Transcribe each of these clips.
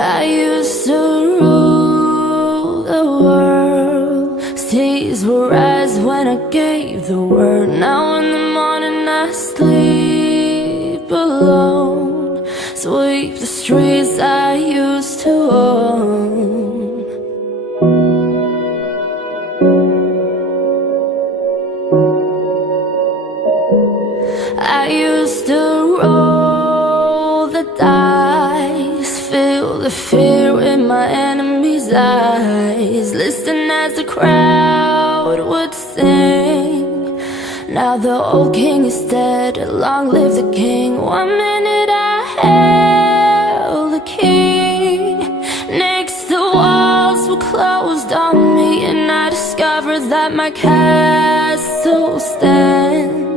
I used to rule the world. Seas will rise when I gave the word. Now in the morning I sleep alone. Sweep the streets I used to own. I used to roll the dice, feel the fear in my enemy's eyes, listen as the crowd would sing. Now the old king is dead, long live the king. 1 minute I held the key. Next the walls were closed on me, and I discovered that my castle stands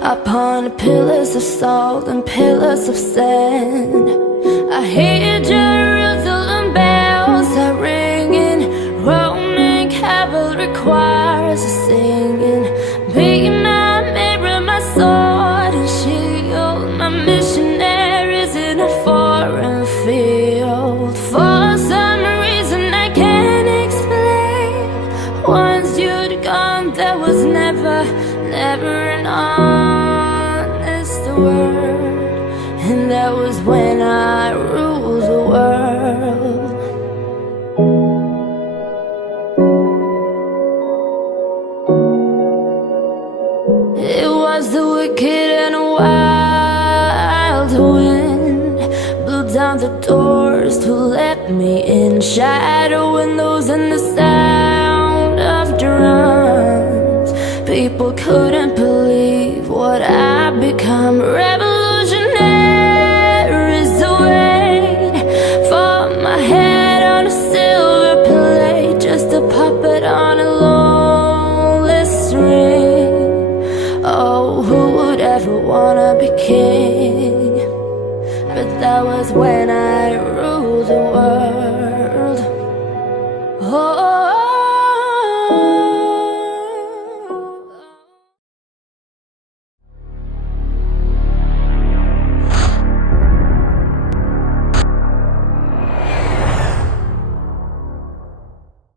upon pillars of salt and pillars of sand. I hear Jerusalem bells are ringing, Roman cavalry choirs are singing. Be my mirror, my sword and shield, my missionaries in a foreign field. For some reason I can't explain, once you'd gone there was never an honest word. And that was when I ruled the world. It was the wicked and a wild wind blew down the doors to let me in. Shadow windows and the sound of drums. People couldn't believe what I'd become. Revolutionaries wait for my head on a silver plate, just a puppet on a lonely string. Oh, who would ever wanna be king? But that was when I